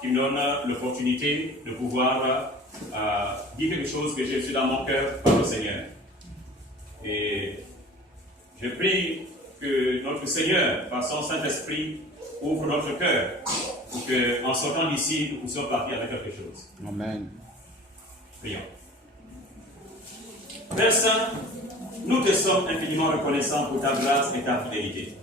qui me donne l'opportunité de pouvoir dire quelque chose que j'ai reçu dans mon cœur par le Seigneur. Et je prie que notre Seigneur, par son Saint-Esprit, ouvre notre cœur pour qu'en sortant d'ici, nous puissions partir avec quelque chose. Amen. Prions. Père Saint, nous te sommes infiniment reconnaissants pour ta grâce et ta fidélité.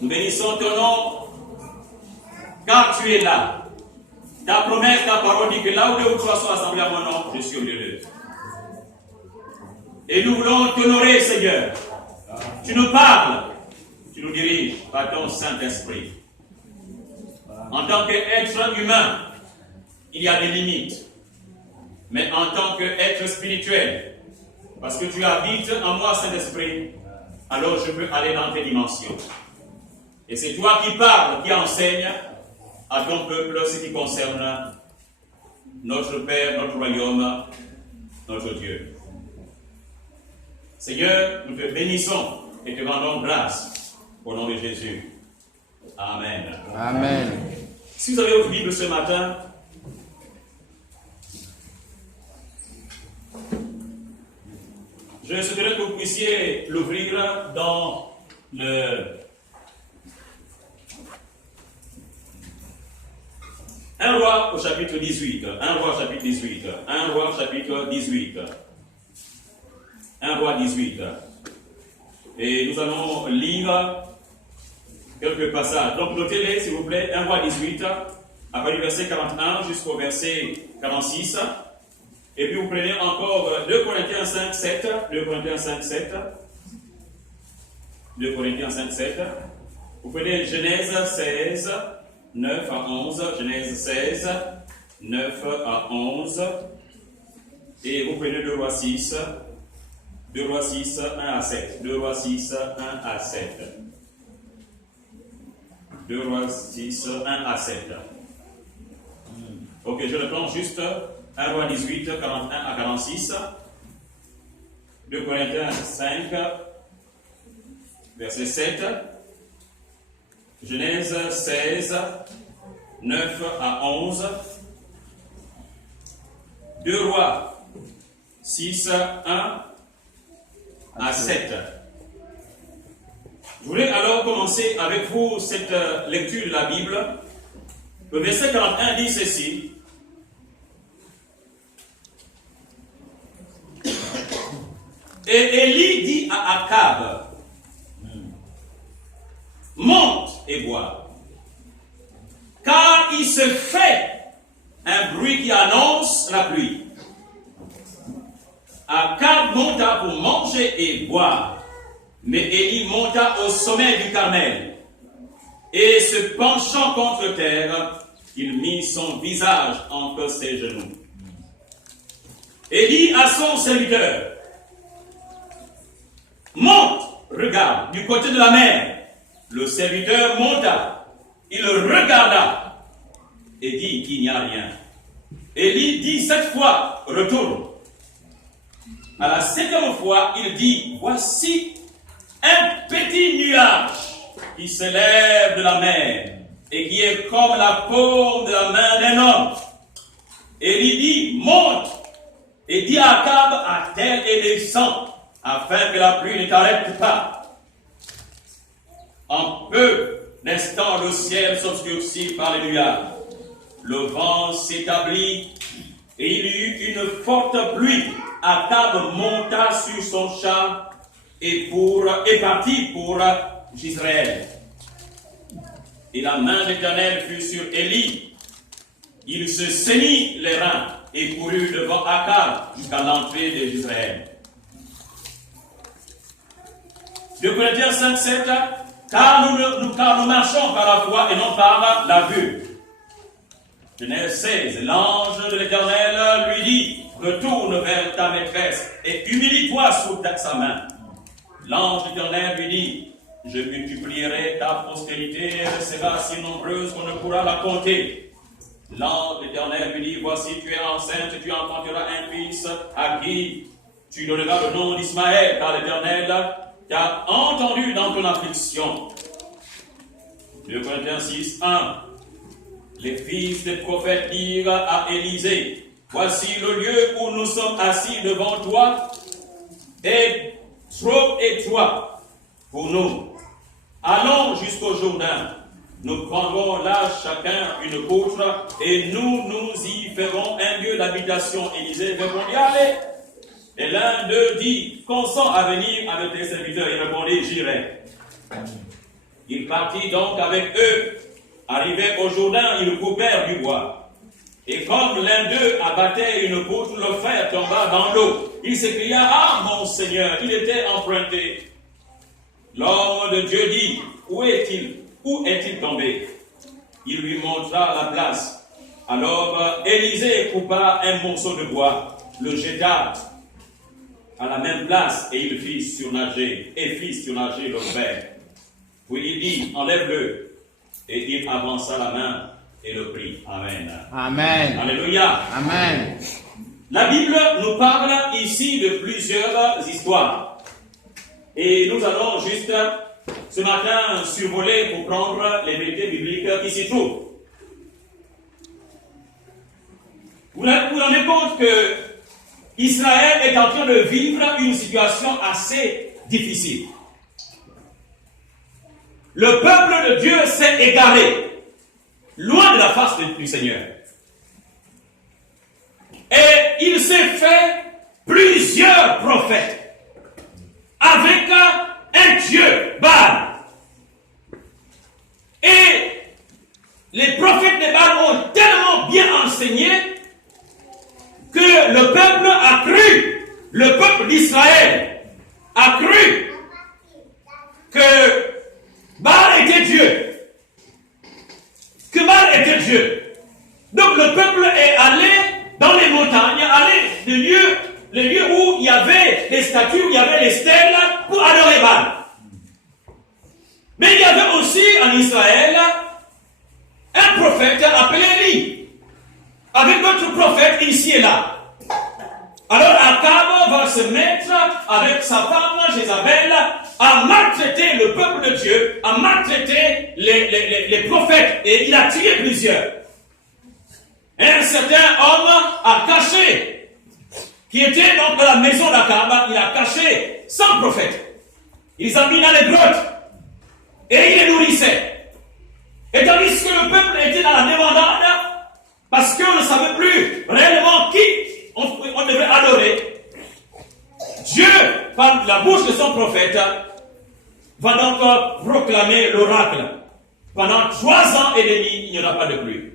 Nous bénissons ton nom car tu es là. Ta promesse, ta parole dit que là où deux ou trois sont assemblés à mon nom, je suis au milieu d'eux. Et nous voulons t'honorer, Seigneur. Tu nous parles, tu nous diriges par ton Saint-Esprit. En tant qu'être humain, il y a des limites. Mais en tant qu'être spirituel, parce que tu habites en moi, Saint-Esprit, alors je peux aller dans tes dimensions. Et c'est toi qui parles, qui enseigne à ton peuple ce qui concerne notre Père, notre royaume, notre Dieu. Seigneur, nous te bénissons et te rendons grâce au nom de Jésus. Amen. Amen. Si vous avez votre Bible ce matin, je souhaiterais que vous puissiez l'ouvrir dans le 1 Roi au chapitre 18. 1 Roi chapitre 18. 1 Roi chapitre 18. 1 Roi 18. Et nous allons lire quelques passages. Donc notez-les s'il vous plaît. 1 Roi 18, à partir du verset 41 jusqu'au verset 46. Et puis vous prenez encore 2 Corinthiens 5, 7. 2 Corinthiens 5, 7. 2 Corinthiens 5, 7. Vous prenez Genèse 16, 9 à 11. Genèse 16, 9 à 11. Et vous prenez 2 Rois 6. 2 Rois 6, 1 à 7. 2 Rois 6, 1 à 7. 2 Rois 6, 1 à 7. Ok, je reprends juste 1 Roi 18, 41 à 46. 2 Corinthiens 5, verset 7. Genèse 16, 9 à 11. 2 Rois 6, 1 à 7. Je voulais alors commencer avec vous cette lecture de la Bible. Le verset 41 dit ceci. Et Élie dit à Akab, monte et bois, car il se fait un bruit qui annonce la pluie. Akab monta pour manger et boire, mais Élie monta au sommet du Carmel, et se penchant contre terre, il mit son visage entre ses genoux. Et dit à son serviteur, monte, regarde, du côté de la mer. Le serviteur monta, il regarda, et dit qu'il n'y a rien. Élie dit 7 fois, retourne. À la 7e fois, il dit, voici un petit nuage qui s'élève de la mer et qui est comme la paume de la main d'un homme. Élie dit, monte, et dit à Akab, attelle et descend, afin que la pluie ne t'arrête pas. En peu d'instants, le ciel s'obscurcit par les nuages. Le vent s'établit et il y eut une forte pluie. Akab monta sur son char et partit pour Jezreel. Et la main de l'Éternel fut sur Élie. Il se saignit les reins et courut devant Akab jusqu'à l'entrée de Jezreel. 2 Corinthiens 5, 7. Car nous marchons par la foi et non par la vue. Genèse 16. L'ange de l'Éternel lui dit, retourne vers ta maîtresse et humilie-toi sous sa main. L'ange de l'Éternel lui dit, je multiplierai ta postérité, elle sera si nombreuse qu'on ne pourra la compter. L'ange de l'Éternel lui dit, voici tu es enceinte, tu enfanteras un fils à qui tu donneras le nom d'Ismaël, car l'Éternel t'a entendu dans ton affliction. 2 Corinthiens 6, 1. Les fils des prophètes dirent à Élisée, voici le lieu où nous sommes assis devant toi est trop étroit pour nous. Allons jusqu'au Jourdain. Nous prendrons là chacun une poutre et nous y ferons un lieu d'habitation. Élisée répondit, allez. Et l'un d'eux dit, consent à venir avec tes serviteurs. Il répondit, j'irai. Il partit donc avec eux. Arrivé au Jourdain, ils coupèrent du bois. Et comme l'un d'eux abattait une poutre, le fer tomba dans l'eau. Il s'écria, ah mon Seigneur, il était emprunté. L'homme de Dieu dit, où est-il? Où est-il tombé? Il lui montra la place. Alors Élisée coupa un morceau de bois, le jeta à la même place et il fit surnager le fer. Puis il dit, enlève-le. Et il avança la main et le prit. Amen. Amen. Alléluia. Amen. La Bible nous parle ici de plusieurs histoires. Et nous allons juste ce matin survoler pour prendre les vérités bibliques qui s'y trouvent. Vous vous rendez compte que Israël est en train de vivre une situation assez difficile. Le peuple de Dieu s'est égaré, loin de la face du Seigneur. Et il s'est fait plusieurs prophètes avec un Dieu, Baal. Et les prophètes de Baal ont tellement bien enseigné que le peuple a cru, le peuple d'Israël a cru que Baal était Dieu. Que Baal était Dieu. Donc le peuple est allé dans les montagnes, allé les lieux où il y avait les statues, où il y avait les stèles pour adorer Baal. Mais il y avait aussi en Israël un prophète appelé Élie, avec d'autres prophètes ici et là. Alors Akab va se mettre avec sa femme Jézabel à maltraiter le peuple de Dieu, à maltraiter les prophètes, et il a tué plusieurs. Et un certain homme a caché, qui était donc dans la maison d'Akab, il a caché 100 prophètes. Il les a mis dans les grottes, et il les nourrissait. Et tandis que le peuple était dans la débandade, parce qu'on ne savait plus réellement qui on devait adorer, Dieu, par la bouche de son prophète, va donc proclamer l'oracle. Pendant 3 ans et demi, il n'y en a pas de pluie.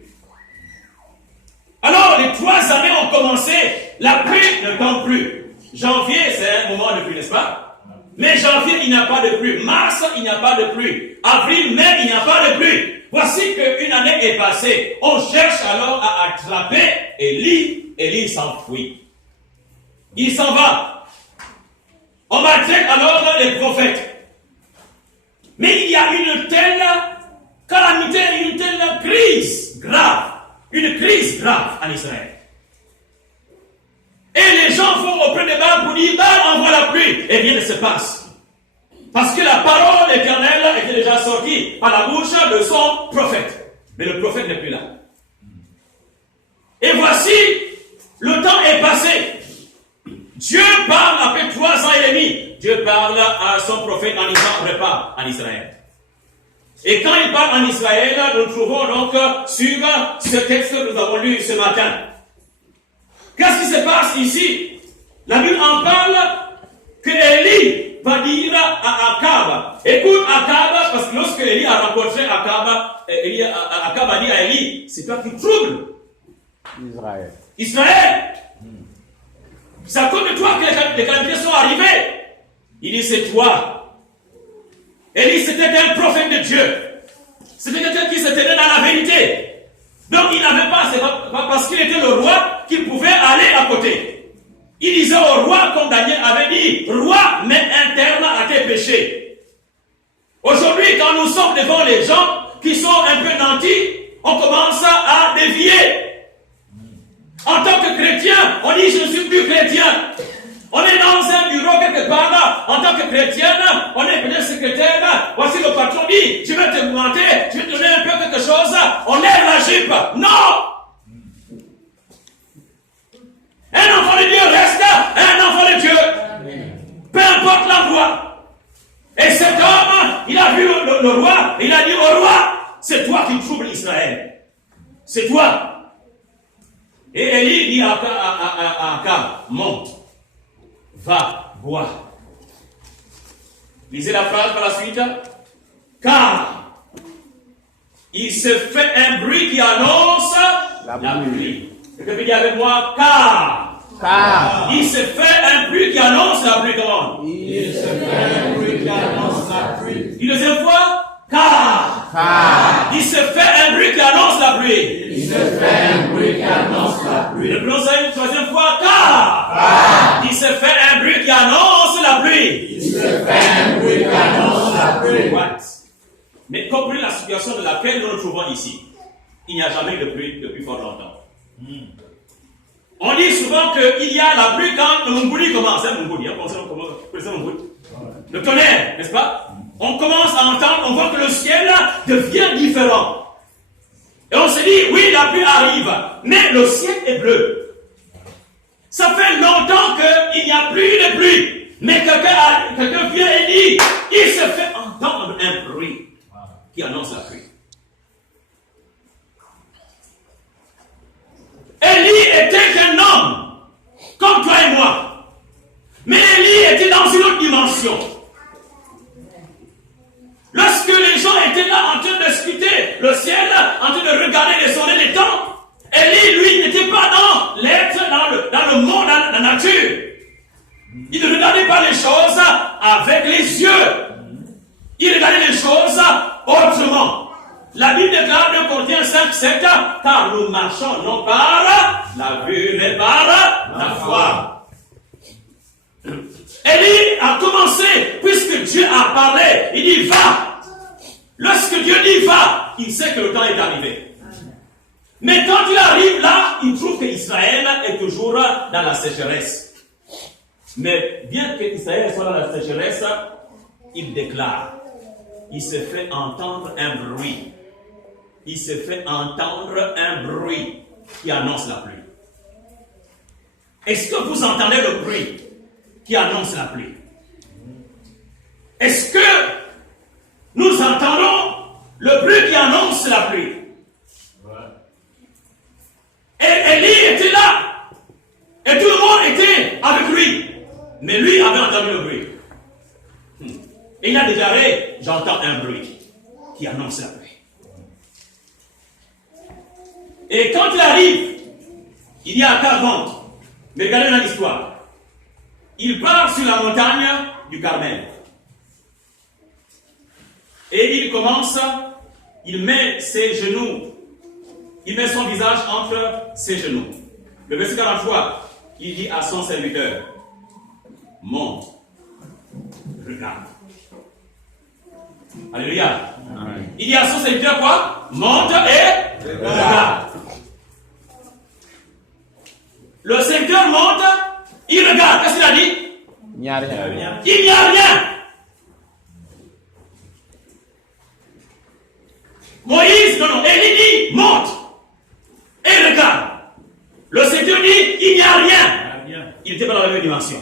Alors, les 3 années ont commencé, la pluie ne tombe plus. Janvier, c'est un moment de pluie, n'est-ce pas? Mais janvier, il n'y a pas de pluie. Mars, il n'y a pas de pluie. Avril, mai, il n'y a pas de pluie. Voici qu'une année est passée. On cherche alors à attraper Élie. Élie s'enfuit. Il s'en va. On maltraite alors les prophètes. Mais il y a une telle calamité, une telle crise grave. Une crise grave en Israël. Et les gens vont auprès de Baal pour dire, Baal envoie la pluie. Et rien ne se passe. Parce que la parole éternelle était déjà sortie par la bouche de son prophète. Mais le prophète n'est plus là. Et voici, le temps est passé. Dieu parle après 3 ans et demi. Dieu parle à son prophète en disant, prépare en Israël. Et quand il parle en Israël, nous trouvons donc sur ce texte que nous avons lu ce matin. Qu'est-ce qui se passe ici? La Bible en parle que Élie va dire à Akab, écoute Akab, parce que lorsque Élie a rencontré Akab, Akab a dit à Élie, c'est toi qui troubles Israël. C'est à cause de toi que les calamités sont arrivées. Il dit, c'est toi. Élie, c'était un prophète de Dieu. C'était quelqu'un qui se tenait dans la vérité. Donc il n'avait pas, c'est pas parce qu'il était le roi qu'il pouvait aller à côté. Il disait au roi, comme Daniel avait dit, roi, mets un terme à tes péchés. Aujourd'hui, quand nous sommes devant les gens qui sont un peu nantis, on commence à dévier. En tant que chrétien, on dit je ne suis plus chrétien. On est dans un bureau quelque part là, en tant que chrétien, on est peut-être secrétaire là. Voici le patron dit, je vais te monter, je vais te grippe. Non! Un enfant de Dieu reste un enfant de Dieu. Peu importe l'endroit. Et cet homme, il a vu le roi, il a dit au roi, c'est toi qui troubles Israël. C'est toi. Et Élie dit à Akab, monte, va, bois. Lisez la phrase par la suite. Car il se fait un bruit qui annonce la pluie. Répétez avec moi, car il se fait un bruit qui annonce la pluie. Comment? Il se fait un bruit qui annonce la pluie. Une deuxième fois, car il se fait un bruit qui annonce la pluie. Il se fait un bruit qui annonce la pluie. Reprenons ça une troisième fois, car il se fait un bruit qui annonce la pluie. Il se fait un bruit qui annonce la pluie. What? Mais comprenez la situation dans laquelle nous nous trouvons ici. Il n'y a jamais eu de pluie depuis fort longtemps. On dit souvent qu'il y a la pluie quand le Mumboudi commence. C'est un Mumboudi, le tonnerre, n'est-ce pas? On commence à entendre, on voit que le ciel devient différent. Et on se dit, oui, la pluie arrive, mais le ciel est bleu. Ça fait longtemps qu'il n'y a plus de pluie. Mais quelqu'un vient et dit, il se fait entendre un bruit qui annonce la pluie. Élie était qu'un homme, comme toi et moi. Mais Élie était dans une autre dimension. Lorsque les gens étaient là en train de scruter le ciel, en train de regarder les sonner les temps, Élie, lui, n'était pas dans l'être, dans le monde, dans la nature. Il ne regardait pas les choses avec les yeux. Il regardait les choses autrement. La Bible déclare dans Corinthiens 5:7, car nous marchons non par la vue, mais par la foi. Élie a commencé, puisque Dieu a parlé, il dit va. Lorsque Dieu dit va, il sait que le temps est arrivé. Mais quand il arrive là, il trouve qu'Israël est toujours dans la sécheresse. Mais bien qu'Israël soit dans la sécheresse, il déclare, il se fait entendre un bruit. Il se fait entendre un bruit qui annonce la pluie. Est-ce que vous entendez le bruit qui annonce la pluie? Est-ce que nous entendons le bruit qui annonce la pluie? Et Élie était là. Et tout le monde était avec lui. Mais lui avait entendu le bruit. Et il a déclaré, j'entends un bruit qui annonce la pluie. Et quand il arrive, il y a 40. Mais regardez dans l'histoire. Il part sur la montagne du Carmel. Et il commence, il met ses genoux, il met son visage entre ses genoux. Le verset 43, il dit à son serviteur, monte, regarde. Alléluia. Amen. Il dit à son serviteur quoi? Monte et regarde. Le serviteur monte, il regarde. Qu'est-ce qu'il a dit? Il n'y a rien. Il n'y a rien. Moïse, Élie dit, monte et regarde. Le serviteur dit, il n'y a rien. Il n'était pas dans la même dimension.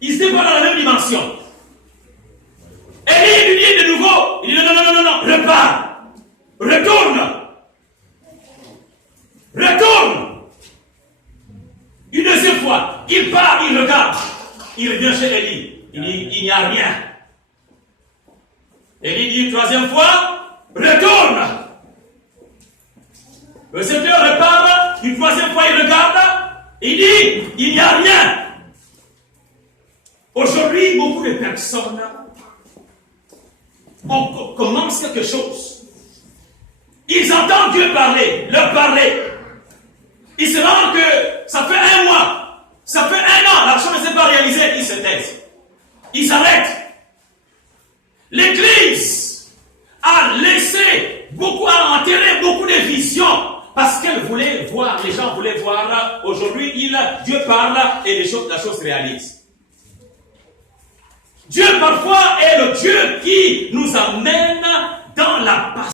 Il n'était pas dans la même dimension. Élie lui dit de nouveau, il dit non, repars, retourne. Une deuxième fois, il part, il regarde, il revient chez Élie, il dit, il n'y a rien. Élie dit une troisième fois, retourne. Le serviteur repart, une troisième fois il regarde, il dit, il n'y a rien. Aujourd'hui, beaucoup de personnes on commence quelque chose. Ils entendent Dieu parler, leur parler. Ils se rendent que ça fait un mois, ça fait un an, la chose ne s'est pas réalisée, ils se taisent. Ils s'arrêtent. L'Église a laissé beaucoup, a enterré beaucoup de visions parce qu'elle voulait voir, les gens voulaient voir. Aujourd'hui, Dieu parle et la chose se réalise. Dieu parfois est le Dieu qui nous amène